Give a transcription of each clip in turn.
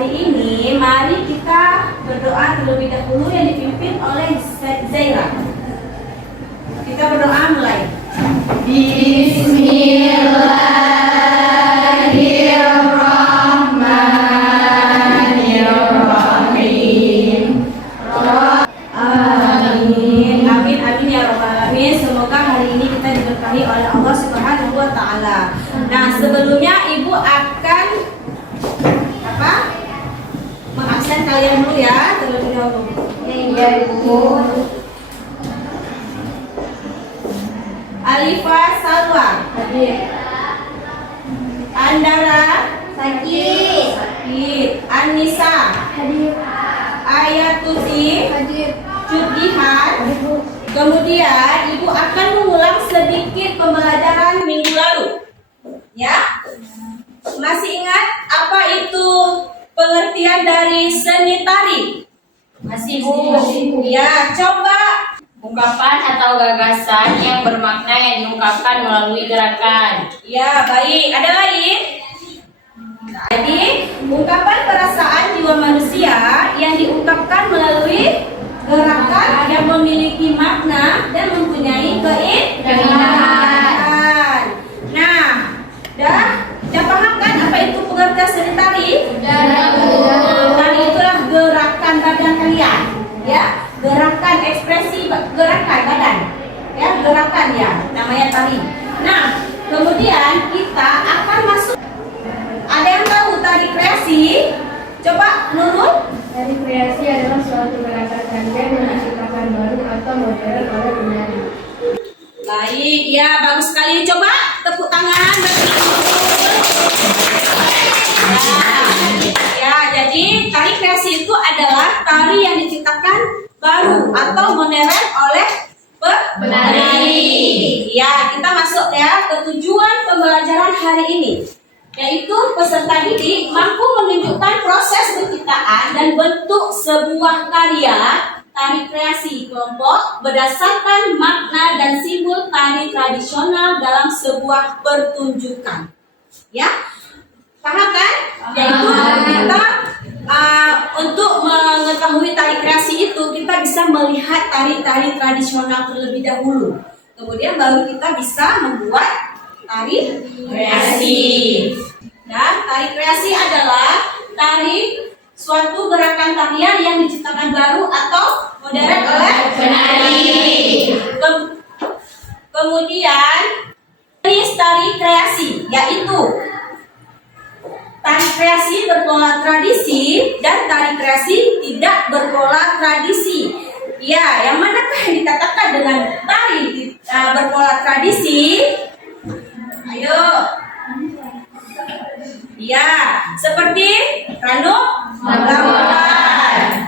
hari ini, mari kita berdoa terlebih dahulu yang dipimpin oleh Zaira. Kita berdoa mulai. Bismillahirrahmanirrahim. Amin. Amin amin ya rabbal alamin. Semoga hari ini kita diberkahi oleh Allah Subhanahu wa taala. Nah, sebelumnya Ibu akan mengabsen kalian dulu ya, terlebih dahulu. Iya, Ibu. Alifa Salwa Hadir. Andara Sakit. Anissa Hadir. Ayatuti Hadir. Judihan. Ibu. Kemudian Ibu akan mengulang sedikit pembelajaran minggu lalu. Ya? Masih ingat apa itu pengertian dari seni tari? Masih Bu? Ya, coba. Ungkapan atau gagasan yang bermakna yang diungkapkan melalui gerakan. Ya, baik. Ada lain? Jadi, ungkapan perasaan jiwa manusia yang diungkapkan melalui gerakan yang memiliki makna dan mempunyai keindahan. Nah, dah paham kan apa itu pengertian seni tari? Tari itulah gerakan badan kalian, ya. Gerakan ekspresi gerakan badan, ya, gerakan ya, namanya tari. Nah, kemudian kita akan masuk. Ada yang tahu tari kreasi? Coba Nurul. Tari kreasi adalah suatu gerakan tarian yang diciptakan baru atau modern oleh penari. Baik, ya, bagus sekali. Coba tepuk tangan bagi Nurul. Ya, jadi tari kreasi itu adalah tari yang diciptakan baru atau modern oleh penari. Ya, kita masuk ya ke tujuan pembelajaran hari ini, yaitu peserta didik mampu menunjukkan proses penciptaan dan bentuk sebuah karya tari kreasi kelompok berdasarkan makna dan simbol tari tradisional dalam sebuah pertunjukan. Ya, paham kan? Yaitu kita untuk mengetahui tari kreasi itu kita bisa melihat tari-tari tradisional terlebih dahulu. Kemudian baru kita bisa membuat tari kreasi. Dan tari kreasi adalah tari suatu gerakan tarian yang diciptakan baru atau modern oleh penari. Kemudian jenis tari kreasi yaitu tari kreasi berpola tradisi dan tari kreasi tidak berpola tradisi. Ya, yang manakah yang dikatakan dengan tari berpola tradisi? Ayo. Ya, seperti Ranum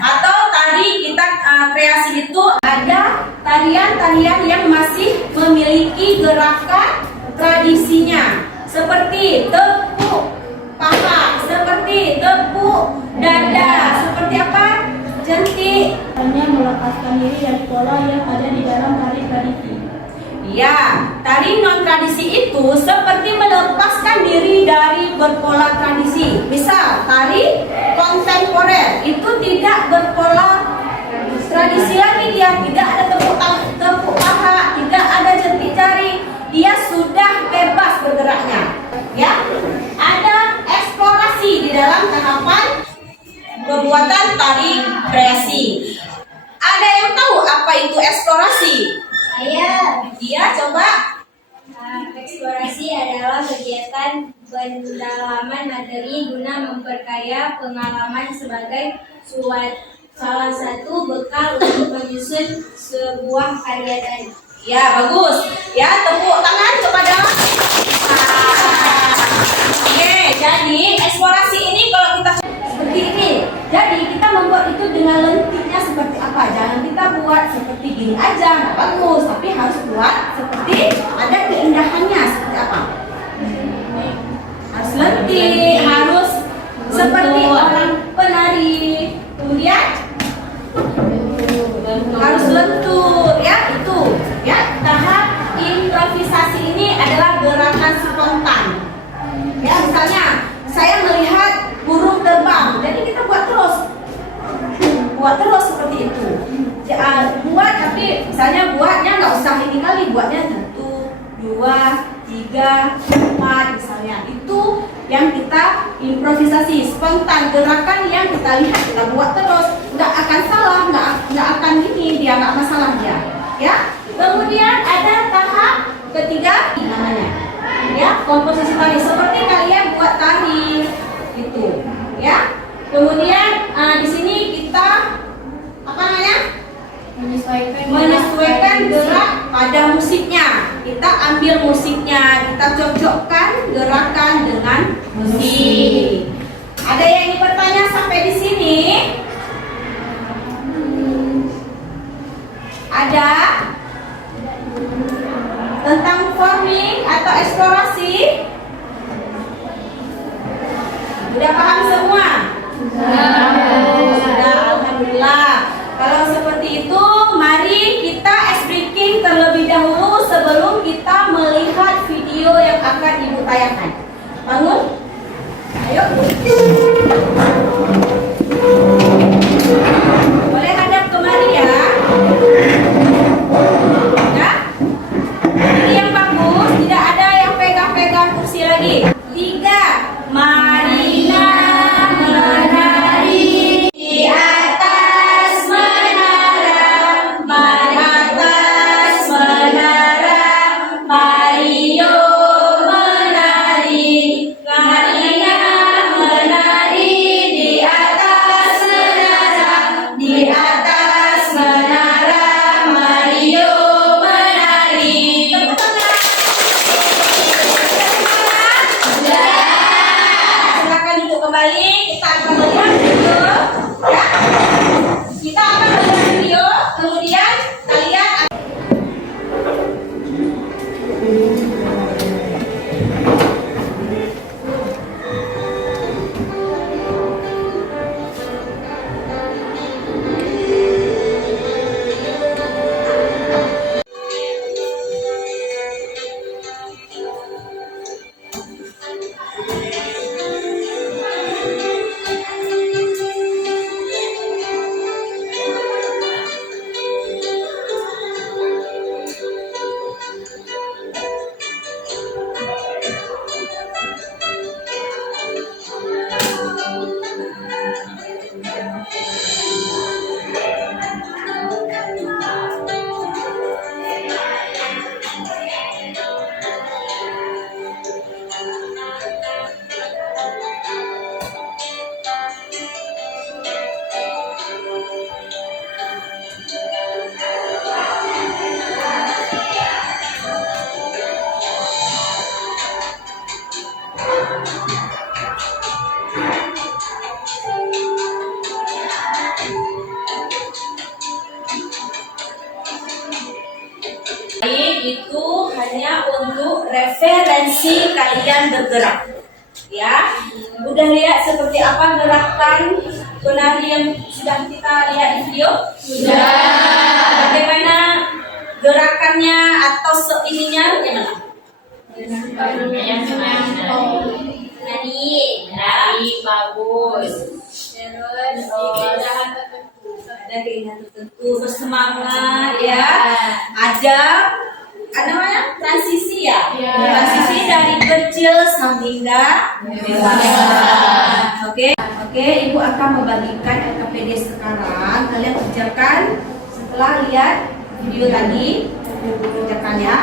atau tari kita kreasi itu ada tarian-tarian yang masih memiliki gerakan tradisinya, seperti tepuk paha, seperti tepuk dada, seperti apa? Jentik. Hanya melepaskan diri dari pola yang ada di dalam tari tradisi. Ya, tari non tradisi itu seperti melepaskan diri dari berpola tradisi. Misal, tari kontemporer itu tidak berpola tradisi lagi, dia tidak ada tepuk paha, tidak ada jentik jari, dia sudah bebas bergeraknya. Ya, ada eksplorasi di dalam tahapan pembuatan tari kreasi. Ada yang tahu apa itu eksplorasi? Dia coba. Eksplorasi adalah kegiatan pendalaman materi guna memperkaya pengalaman sebagai salah satu bekal untuk menyusun sebuah karya tari. Ya, bagus. Ya, tepuk tangan kepada. Oke, jadi eksplorasi ini kalau kita seperti ini. Jadi kita membuat itu dengan lentiknya seperti apa? Jangan kita buat seperti gini aja, nggak bagus. Tapi harus buat seperti ada keindahannya seperti apa? Harus lentik, harus seperti orang penari. Kemudian harus lentur, ya itu. Ya, tahap improvisasi ini adalah gerakan spontan. Ya, misalnya saya melihat burung terbang, jadi buat terus seperti itu. Buat, tapi misalnya buatnya nggak usah ini kali, buatnya 1, 2, 3, 4 misalnya. Itu yang kita improvisasi, spontan, gerakan yang kita lihat, kita buat terus, nggak akan salah, nggak akan gini, dia nggak masalah dia, ya. Kemudian ada tahap ketiga namanya, ya, komposisi tari, seperti kalian buat tari, gitu, ya. Kemudian di sini kita apa namanya? Menyesuaikan gerak pada musiknya. Kita ambil musiknya, kita cocokkan gerakan dengan musik. Ada yang ingin bertanya sampai di sini? Ada? Tentang forming atau eksplorasi? Sudah paham semua? Sudah, alhamdulillah. Kalau seperti itu, mari kita ice breaking terlebih dahulu sebelum kita melihat video yang akan Ibu tayangkan. Bangun. Ayo. Boleh hadap kemari ya. Ya. Ini yang bagus, tidak ada yang pegang-pegang kursi lagi. 3. Marina menari di atas menara, atas menara, Mario menari, Marina menari di atas menara, di atas menara, Mario menari. Silakan duduk kembali. Kita akan melihat video, ya. Kita akan melihat video, kemudian kalian itu hanya untuk referensi kalian bergerak, ya. Udah lihat seperti apa gerakan penari yang sudah kita lihat di video? Sudah. Bagaimana gerakannya atau seininya? Gimana? Nari bagus. Terus ada keinginan tertentu, bersemangat, ya. Ada namanya transisi, ya. Transisi dari kecil hingga dewasa. Oke, Ibu akan membagikan LKPD sekarang. Kalian kerjakan setelah lihat video tadi. Kerjakan, ya.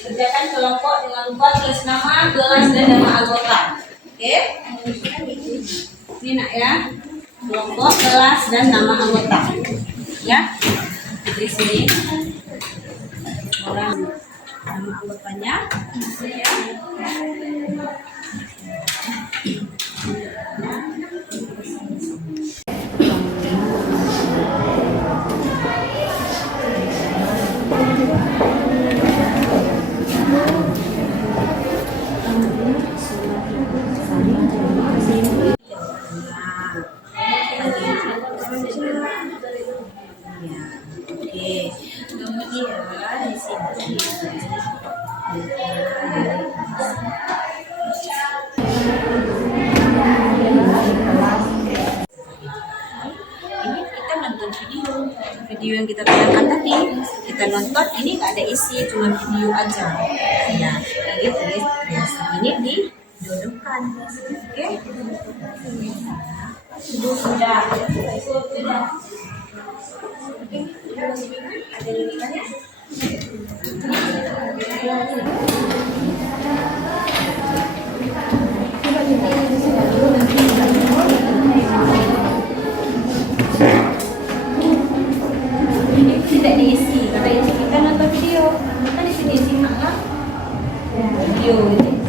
Kerjakan kelompok dengan lupa tulis nama, kelas, dan nama anggota. Oke? Ini nak, ya. Kelompok, kelas, dan nama anggota. Ya. Di sini orang nama anggotanya. Ya. video yang kita tayangkan tadi, kita nonton ini nggak ada isi, cuma video aja. Ya, jadi tulis ini dijodohkan. Oke? Sudah. Ada lilitannya? Ini tidak diisi, karena ini kita nonton video. Kan di sini simak lah. Video ini.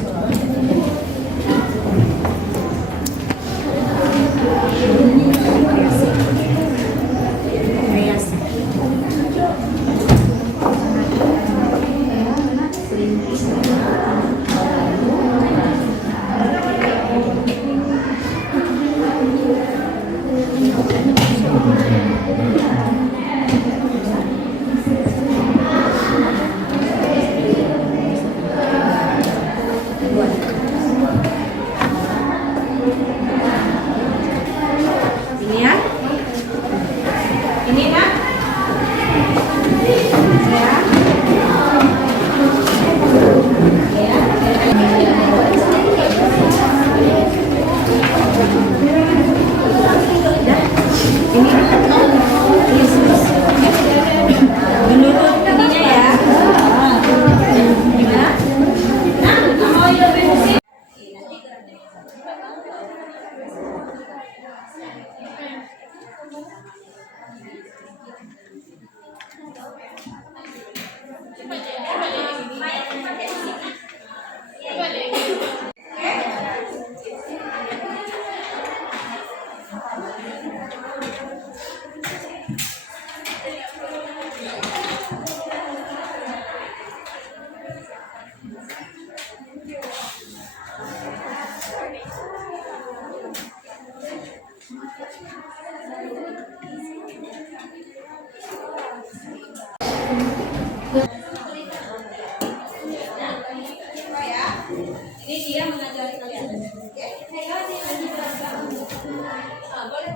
Ini ya. Ini nak. Menurut ininya ya. Ini dia mengajari kalian. Oke? Boleh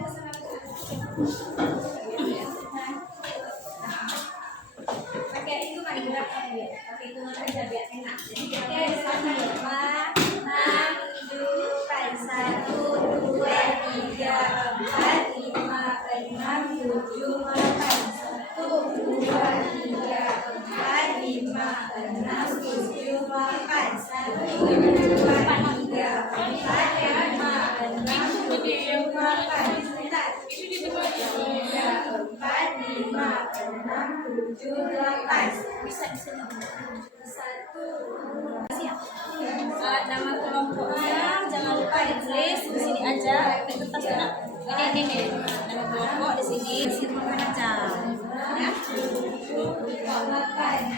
pakai itu kan gerakan dia. Pakai hitungan aja biar enak. Oke, sama 5, 6, 7, 1, 2, 3, 4, 5, 6, 7, 8. 1, 2, 3, 4, 5, 6, 7, 8. 1, 2, 3, 4, 5, 6, 7, 8. Sebentar. 3, 4, 5, 6, 7, 8. Bisa di sini. 1. Siap. Nama kelompoknya jangan lupa ditulis di sini aja. Tetap tidak. Ini. Nama kelompok di sini. Di sini aja. Ya. 8.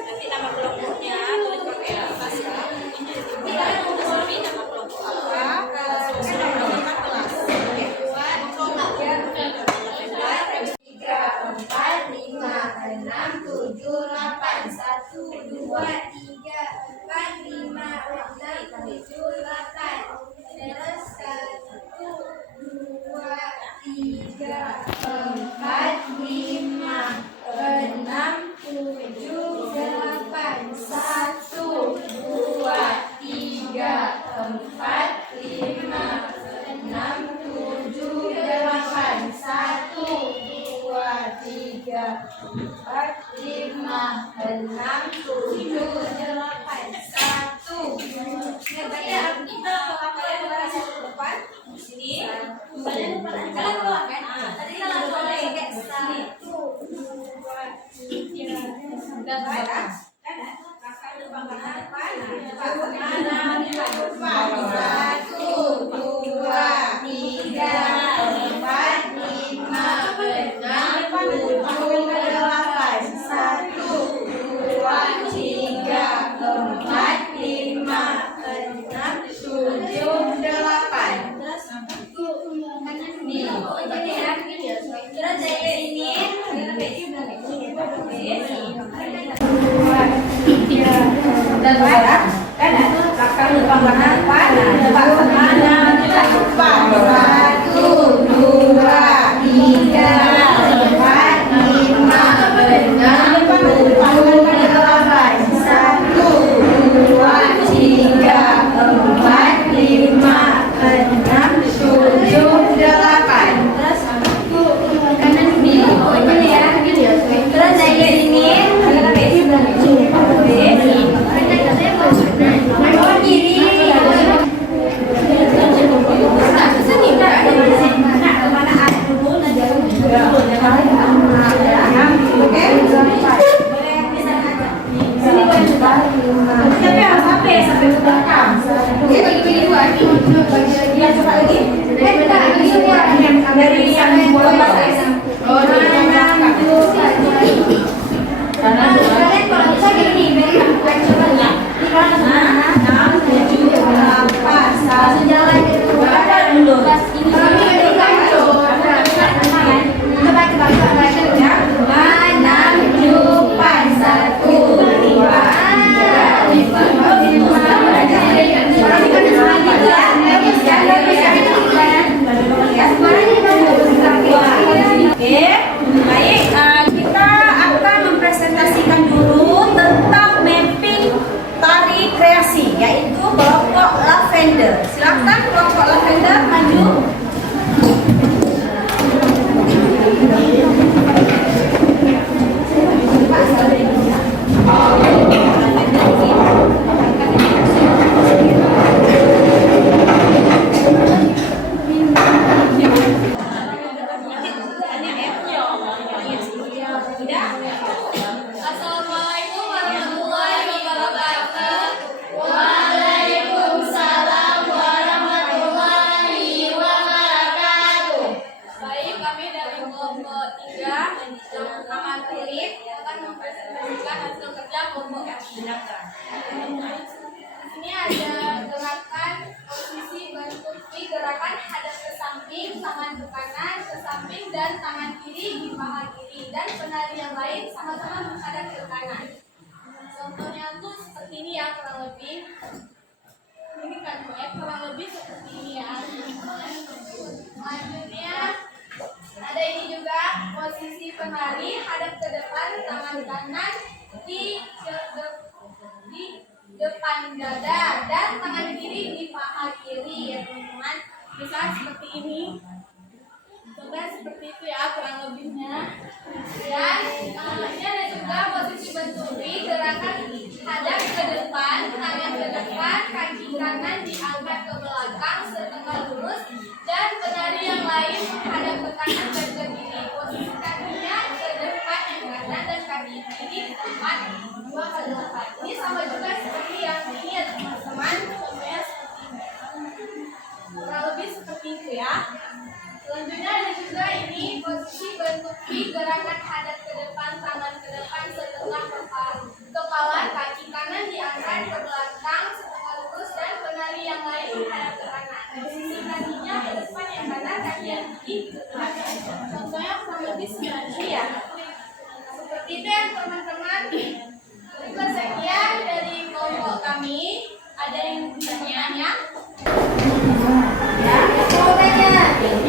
Nanti nama kelompoknya tulis pakai atas ya. Ini nama kelompok apa? Sudah melakukan kelas. Oke. 3, 4, 5, 6, 7, 8. 1, 2, 3, 4, 5, 6, 7, 8. Terus 1, 2, 3, 4, 5, 6, 7, 8. 1, 2, 3, 4, 5, 6, 7, 8. 1, 2, 3, 4, 5, 6, 7, 8. 1. Kita depan sini. Kalian keluar kan? Tadi kita langsung pakai 1, 2, 3. Udah kan? Kakak depan depan. 1, 2, 3, 4, 5, 6, 7, 8. 1, 2, 3, 4, 5, 6, 7, 8. Terus nih, ini ya, terus dari ini, dan kan kakak lupa warna apa? Lupa mana? Lupa 1, Kita akan mempresentasikan dulu tentang mapping tari kreasi, yaitu kelompok lavender. Silakan kelompok lavender maju. Assalamualaikum warahmatullahi wabarakatuh. Waalaikumsalam warahmatullahi wabarakatuh. Baik, kami dari kelompok 3 yang Taman Tulip akan mempresentasikan hasil kerja kelompok yang digunakan. Di sini ada gerakan posisi bentuk V, gerakan hadap ke samping, tangan ke kanan, ke samping, dan tangan kiri di paha kiri, dan penari yang lain sama-sama menghadap ke kanan. Contohnya tuh seperti ini ya, kurang lebih. Ini kan kurang lebih seperti ini ya. Selanjutnya ada ini juga posisi penari hadap ke depan, tangan kanan di depan dada dan tangan kiri di paha kiri ya teman-teman. Bisa seperti ini. Coba seperti itu ya kurang lebihnya. Dan selanjutnya ada juga posisi bentuk V, gerakan hadap ke depan, tangan ke depan, kaki kanan diangkat ke belakang setengah lurus, dan penari yang lain menghadap ke kanan dan ke kiri. Posisi kakinya ke depan yang kanan dan kaki kiri di tempat dua ke depan. Ini sama juga seperti yang ini ya teman-teman. Contohnya seperti ini. Kurang lebih seperti itu ya. Selanjutnya ada juga ini posisi bentuk V, gerakan hadap ke depan, tangan ke depan setengah kepala, kaki kanan diangkat ke belakang setengah lurus, dan penari yang lain menghadap ke kanan. Posisi kakinya ke depan yang kanan, kaki yang kiri ke belakang. Contohnya kurang lebih seperti ya. Seperti itu ya teman-teman. Berikut sekian dari kelompok kami. Ada yang bertanya?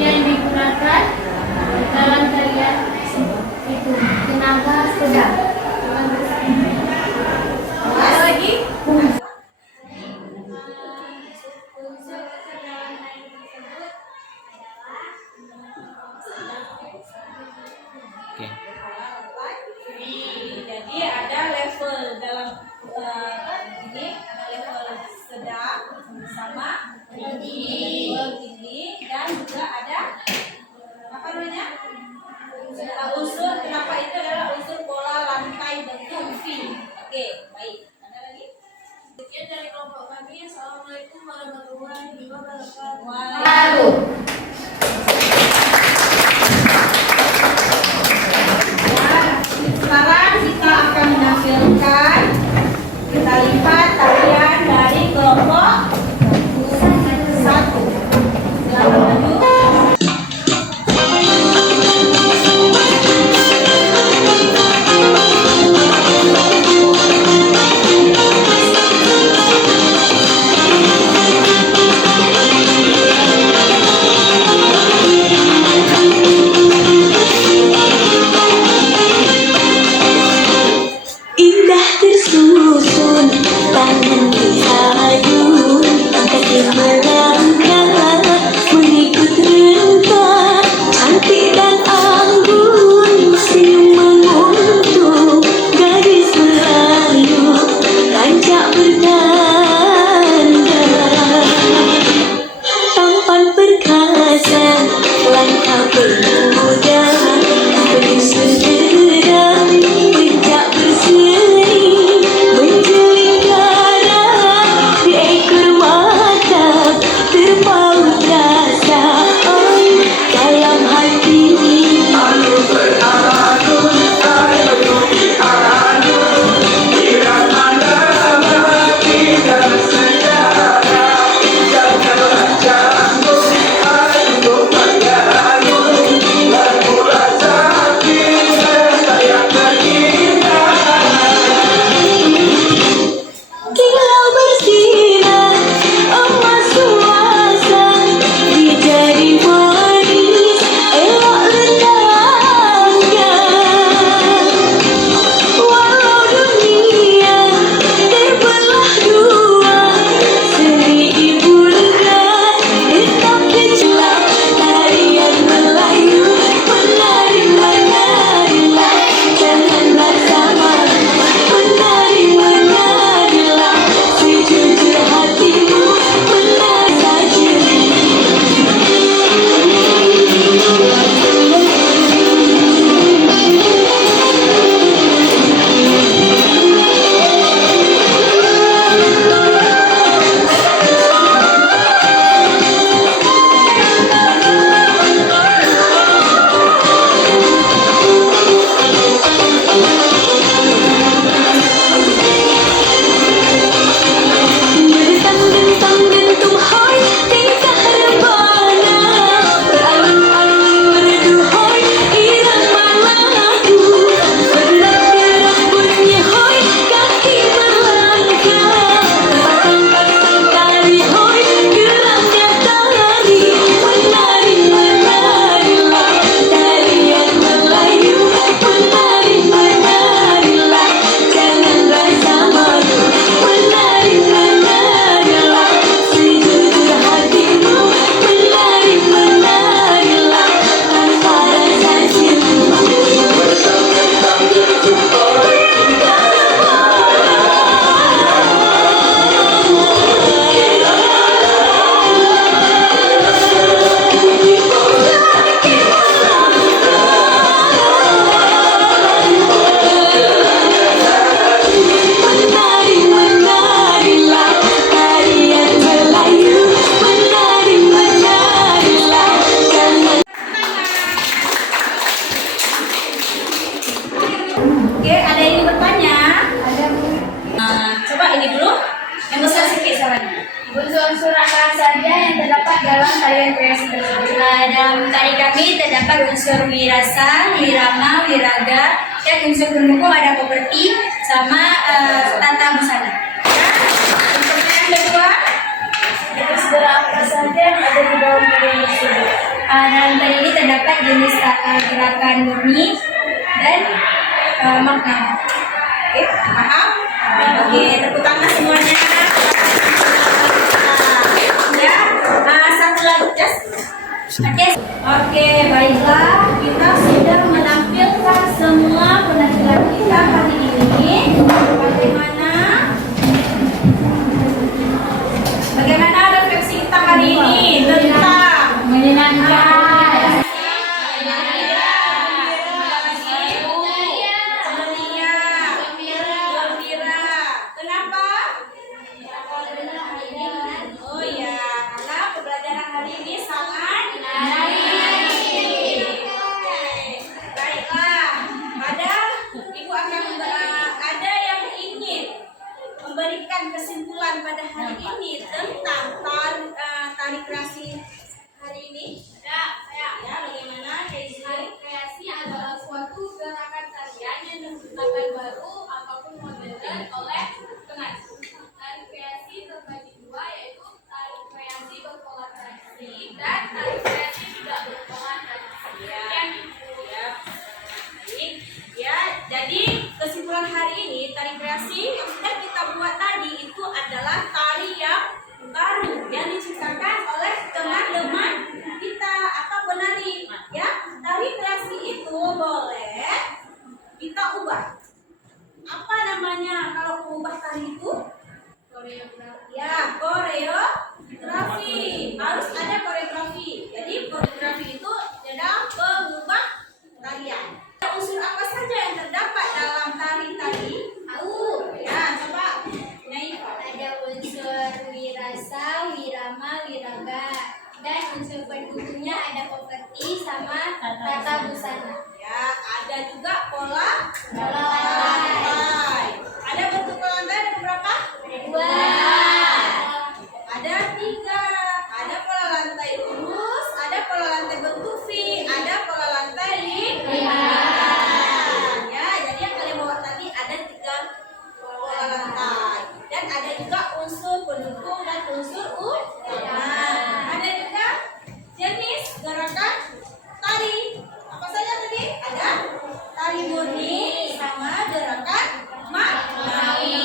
Yang digunakan dalam tarian itu kenapa sudah? Ada lagi? Oke. Jadi ada level dalam ini ada level sedang sama tinggi, dan juga ada apa namanya? Unsur, kenapa itu adalah unsur pola lantai bentuk V. Oke, baik. Ada lagi? Sekian dari kelompok kami. Assalamualaikum warahmatullahi wabarakatuh. Sekarang kita akan menampilkan, kita lihat tarian dari kelompok 1. Selamat maju. Unsur-unsur apa saja yang terdapat dalam tarian kreasi tersebut? Dalam tari kami terdapat unsur wirasa, wirama, wiraga, dan unsur pendukung ada properti sama tata busana. Untuk yang kedua, Jenis gerak apa saja yang ada di dalam tarian tersebut? Dalam tari ini terdapat jenis gerakan murni dan makna. oke, paham? Oke, tepuk tangan semuanya. Ya, satu lagi, Jas. Oke, baiklah, kita sudah menampilkan semua penampilan kita hari ini. Bagaimana refleksi kita hari ini tentang Menyenangkan. Kenapa? Oh ya, karena pembelajaran hari ini sangat menarik. Baiklah, Ibu akan ada yang ingin memberikan kesimpulan pada hari ini tentang tari kreasi hari ini. Ya, bagaimana Daisy? Tari kreasi adalah suatu gerakan tarian yang diciptakan baru ataupun modern oleh pengajar. Tari kreasi terbagi dua, yaitu tari kreasi berpola tradisi dan tari kreasi tidak berpola tradisi. Ya, baik. Ya, jadi kesimpulan hari ini tari kreasi yang sudah kita buat tadi itu adalah tari yang baru yang diciptakan oleh teman-teman kita atau penari. Ya, tari kreasi itu boleh kita ubah. Apa namanya kalau mengubah tari itu? Ya, koreografi. Harus ada koreografi. Jadi koreografi itu adalah pengubah tarian. Unsur apa saja yang terdapat dalam tari tadi? Ya, coba Naifa. ada unsur wirasa, wirama, wiraga, dan unsur pendukungnya ada properti sama tata busana. Ya, ada juga pola lantai. Ada bentuk pola lantai ada berapa? Dua. Ada 3. Ada pola lantai lurus, ada pola lantai bentuk V, ada pola lantai lingkaran. Ya, jadi yang kalian bawa tadi ada 3 pola lantai. Dan ada juga unsur pendukung dan unsur utama. Ada juga jenis gerakan tari. Apa saja tadi? Ada tari murni sama gerakan maknawi.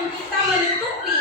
Kita menutupi